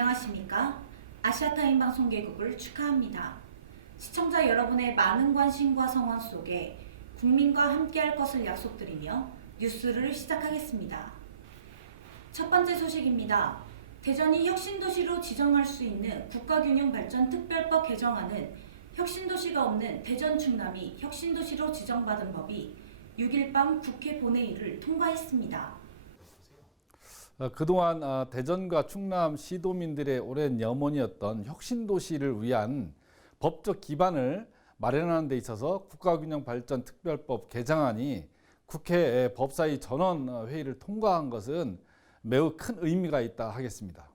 안녕하십니까? 아시아타임 방송개국을 축하합니다. 시청자 여러분의 많은 관심과 성원 속에 국민과 함께할 것을 약속드리며 뉴스를 시작하겠습니다. 첫 번째 소식입니다. 대전이 혁신도시로 지정할 수 있는 국가균형발전특별법 개정안은 혁신도시가 없는 대전 충남이 혁신도시로 지정받은 법이 6일 밤 국회 본회의를 통과했습니다. 그동안 대전과 충남 시도민들의 오랜 염원이었던 혁신도시를 위한 법적 기반을 마련하는 데 있어서 국가균형발전특별법 개정안이 국회 법사위 전원 회의를 통과한 것은 매우 큰 의미가 있다 하겠습니다.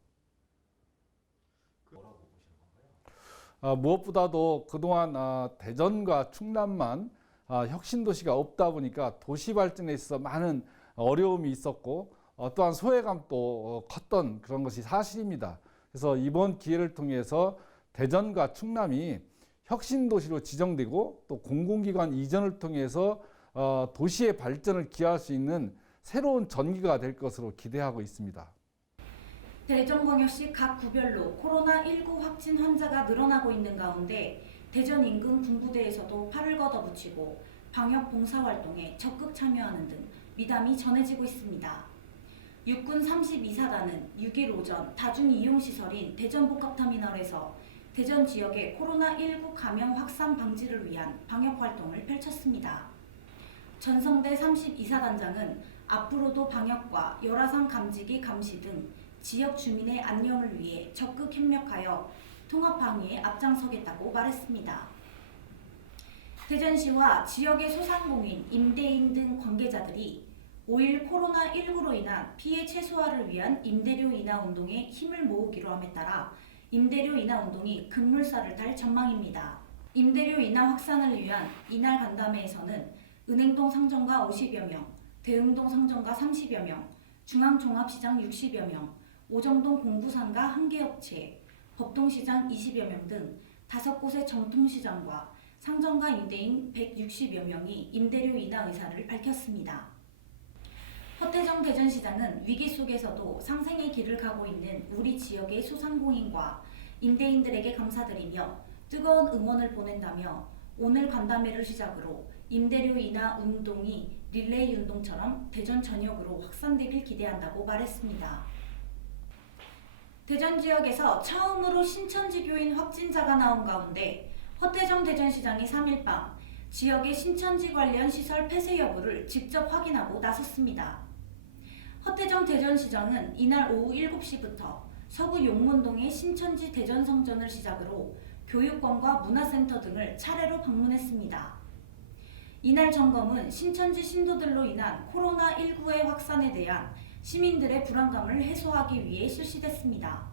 무엇보다도 그동안 대전과 충남만 혁신도시가 없다 보니까 도시 발전에 있어서 많은 어려움이 있었고 또한 소외감도 컸던 그런 것이 사실입니다. 그래서 이번 기회를 통해서 대전과 충남이 혁신도시로 지정되고 또 공공기관 이전을 통해서 도시의 발전을 기여할 수 있는 새로운 전기가 될 것으로 기대하고 있습니다. 대전광역시 각 구별로 코로나19 확진 환자가 늘어나고 있는 가운데 대전 인근 군부대에서도 팔을 걷어붙이고 방역 봉사활동에 적극 참여하는 등 미담이 전해지고 있습니다. 육군 32사단은 6일 오전 다중이용시설인 대전복합터미널에서 대전 지역의 코로나19 감염 확산 방지를 위한 방역활동을 펼쳤습니다. 전성대 32사단장은 앞으로도 방역과 열화상 감지기 감시 등 지역 주민의 안녕을 위해 적극 협력하여 통합방위에 앞장서겠다고 말했습니다. 대전시와 지역의 소상공인, 임대인 등 관계자들이 5일 코로나19로 인한 피해 최소화를 위한 임대료 인하 운동에 힘을 모으기로 함에 따라 임대료 인하 운동이 급물살을 탈 전망입니다. 임대료 인하 확산을 위한 이날 간담회에서는 은행동 상점가 50여 명, 대흥동 상점가 30여 명, 중앙종합시장 60여 명, 오정동 공구상가 1개 업체, 법동시장 20여 명 등 5곳의 정통시장과 상점가 임대인 160여 명이 임대료 인하 의사를 밝혔습니다. 허태정 대전시장은 위기 속에서도 상생의 길을 가고 있는 우리 지역의 소상공인과 임대인들에게 감사드리며 뜨거운 응원을 보낸다며 오늘 간담회를 시작으로 임대료 인하 운동이 릴레이 운동처럼 대전 전역으로 확산되길 기대한다고 말했습니다. 대전 지역에서 처음으로 신천지교인 확진자가 나온 가운데 허태정 대전시장이 3일 밤 지역의 신천지 관련 시설 폐쇄 여부를 직접 확인하고 나섰습니다. 허태정 대전시장은 이날 오후 7시부터 서구 용문동의 신천지 대전성전을 시작으로 교육관과 문화센터 등을 차례로 방문했습니다. 이날 점검은 신천지 신도들로 인한 코로나19의 확산에 대한 시민들의 불안감을 해소하기 위해 실시됐습니다.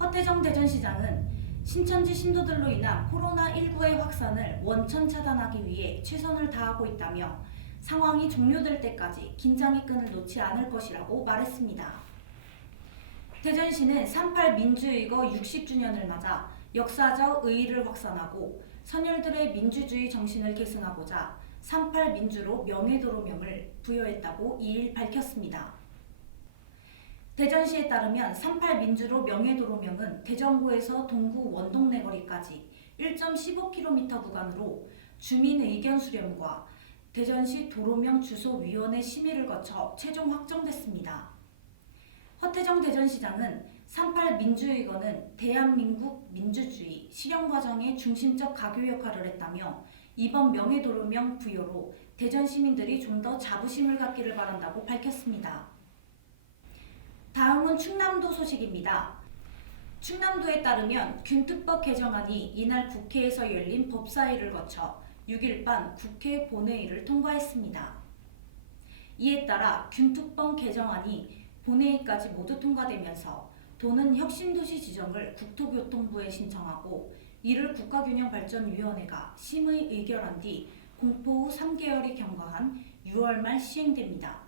허태정 대전시장은 신천지 신도들로 인한 코로나19의 확산을 원천 차단하기 위해 최선을 다하고 있다며 상황이 종료될 때까지 긴장의 끈을 놓지 않을 것이라고 말했습니다. 대전시는 3.8 민주의거 60주년을 맞아 역사적 의의를 확산하고 선열들의 민주주의 정신을 계승하고자 3.8 민주로 명예도로명을 부여했다고 2일 밝혔습니다. 대전시에 따르면 3.8 민주로 명예도로명은 대전구에서 동구 원동네거리까지 1.15km 구간으로 주민 의견 수렴과 대전시 도로명 주소위원회 심의를 거쳐 최종 확정됐습니다. 허태정 대전시장은 3.8 민주의거는 대한민국 민주주의 실현 과정의 중심적 가교 역할을 했다며 이번 명예도로명 부여로 대전 시민들이 좀 더 자부심을 갖기를 바란다고 밝혔습니다. 다음은 충남도 소식입니다. 충남도에 따르면 균특법 개정안이 이날 국회에서 열린 법사위를 거쳐 6일 밤 국회 본회의를 통과했습니다. 이에 따라 균특법 개정안이 본회의까지 모두 통과되면서 도는 혁신도시 지정을 국토교통부에 신청하고 이를 국가균형발전위원회가 심의 의결한 뒤 공포 후 3개월이 경과한 6월 말 시행됩니다.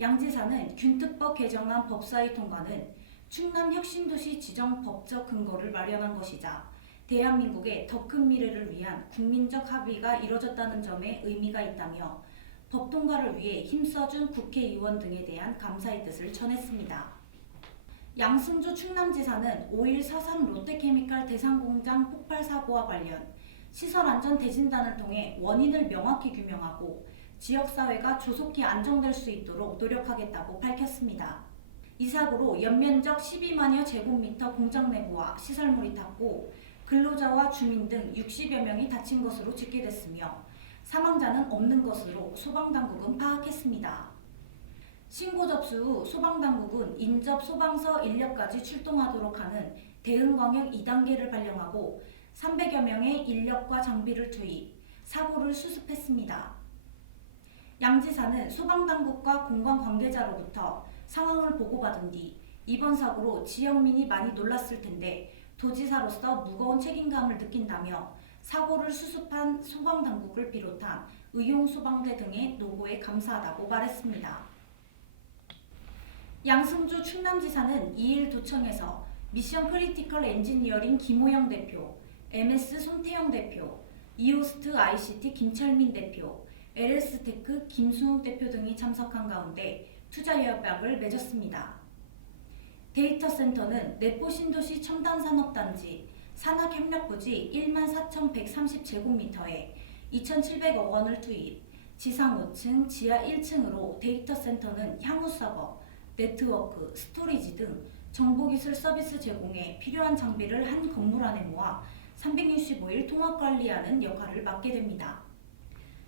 양 지사는 균특법 개정안 법사위 통과는 충남 혁신도시 지정 법적 근거를 마련한 것이자 대한민국의 더 큰 미래를 위한 국민적 합의가 이뤄졌다는 점에 의미가 있다며 법 통과를 위해 힘써준 국회의원 등에 대한 감사의 뜻을 전했습니다. 양승조 충남지사는 5일 4.3 롯데케미칼 대상공장 폭발 사고와 관련 시설안전 대진단을 통해 원인을 명확히 규명하고 지역사회가 조속히 안정될 수 있도록 노력하겠다고 밝혔습니다. 이 사고로 연면적 12만여 제곱미터 공장 내부와 시설물이 탔고 근로자와 주민 등 60여 명이 다친 것으로 집계됐으며 사망자는 없는 것으로 소방당국은 파악했습니다. 신고 접수 후 소방당국은 인접 소방서 인력까지 출동하도록 하는 대응광역 2단계를 발령하고 300여 명의 인력과 장비를 투입, 사고를 수습했습니다. 양 지사는 소방당국과 공관 관계자로부터 상황을 보고받은 뒤 이번 사고로 지역민이 많이 놀랐을 텐데 도지사로서 무거운 책임감을 느낀다며 사고를 수습한 소방당국을 비롯한 의용소방대 등의 노고에 감사하다고 말했습니다. 양승조 충남지사는 2일 도청에서 미션 크리티컬 엔지니어링 김호영 대표, MS 손태영 대표, 이오스트 ICT 김철민 대표, LS테크 김순욱 대표 등이 참석한 가운데 투자 협약을 맺었습니다. 데이터 센터는 내포 신도시 첨단산업단지 산학협력부지 14,130제곱미터에 2,700억 원을 투입, 지상 5층, 지하 1층으로 데이터 센터는 향후 서버, 네트워크, 스토리지 등 정보기술 서비스 제공에 필요한 장비를 한 건물 안에 모아 365일 통합 관리하는 역할을 맡게 됩니다.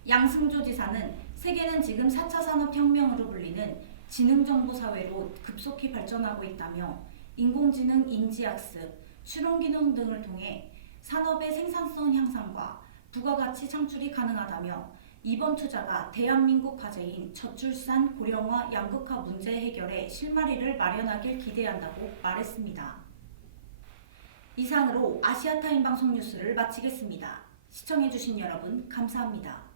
양승조 지사는 세계는 지금 4차 산업혁명으로 불리는 지능정보사회로 급속히 발전하고 있다며 인공지능 인지학습, 추론기능 등을 통해 산업의 생산성 향상과 부가가치 창출이 가능하다며 이번 투자가 대한민국 과제인 저출산, 고령화, 양극화 문제 해결에 실마리를 마련하길 기대한다고 말했습니다. 이상으로 아시아타임 방송 뉴스를 마치겠습니다. 시청해주신 여러분 감사합니다.